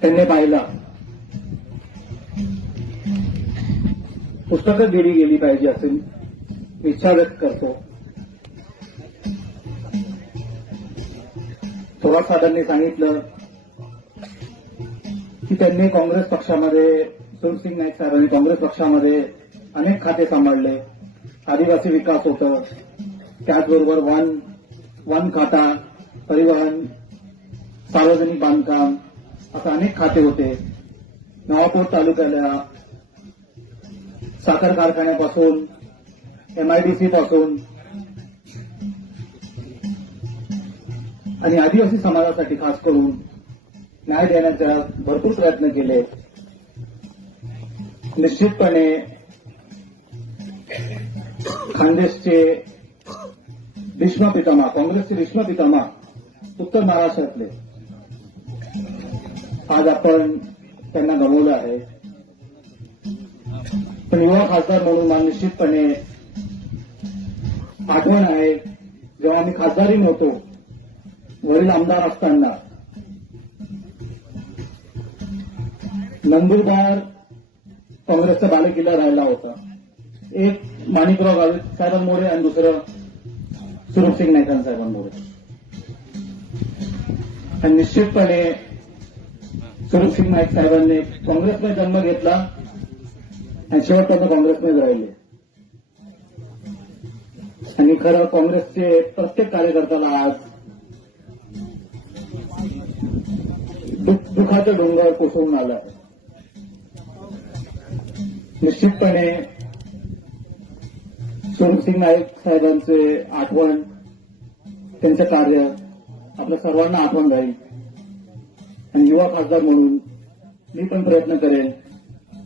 त्यांनी पाहिला पुस्तकं दिली गेली पाहिजे असे इच्छा व्यक्त करतो. थोरात साहेबांनी सांगितलं की त्यांनी काँग्रेस पक्षामध्ये, सुरसिंग नाईक साहेबांनी काँग्रेस पक्षामध्ये अनेक खाते सांभाळले. आदिवासी विकास होतं, त्याचबरोबर वन खाता, परिवहन, सार्वजनिक बांधकाम असं अनेक खाते होते. नवापूर तालुक्याला साखर कारखान्यापासून MIDC पासून आणि आदिवासी समाजासाठी खास करून न्याय देण्याचा भरपूर प्रयत्न केले. निश्चितपणे खानदेशचे भीष्म पितामह, काँग्रेसचे भीष्म पितामह उत्तर महाराष्ट्रातले, आज आपण त्यांना गमावलं आहे. पण युवा खासदार म्हणून मला निश्चितपणे आठवण आहे जेव्हा मी खासदारही नव्हतो, वडील आमदार असताना नंदुरबार काँग्रेसचा बालेकिल्ला राहिला होता. एक माणिकराव गावित साहेबांमुळे आणि दुसरं सुरसिंग नाईक साहेबांमुळे. आणि निश्चितपणे सुरसिंग नाईक साहेबांनी काँग्रेसमध्ये जन्म घेतला आणि शेवटपर्यंत काँग्रेसमध्ये राहिले. आणि खरं काँग्रेसचे प्रत्येक कार्यकर्त्याला आज दुःखाचं डोंगर कोसळून आलं आहे. निश्चितपणे सुरसिंग नाईक साहेबांचे आठवण, त्यांचं कार्य आपल्या सर्वांना आठवण राहील. आणि युवा खासदार म्हणून मी पण प्रयत्न करेन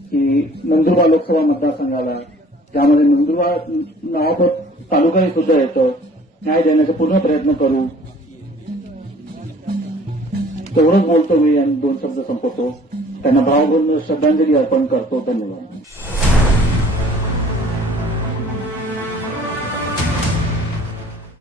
की नंदुरबार लोकसभा मतदारसंघाला, ज्यामध्ये नंदुरबार नवापूर तालुकाही सुद्धा येतं, न्याय देण्याचा पूर्ण प्रयत्न करू. तेवढंच बोलतो मी आणि दोन शब्द संपवतो. त्यांना भावपूर्ण श्रद्धांजली अर्पण करतो. धन्यवाद.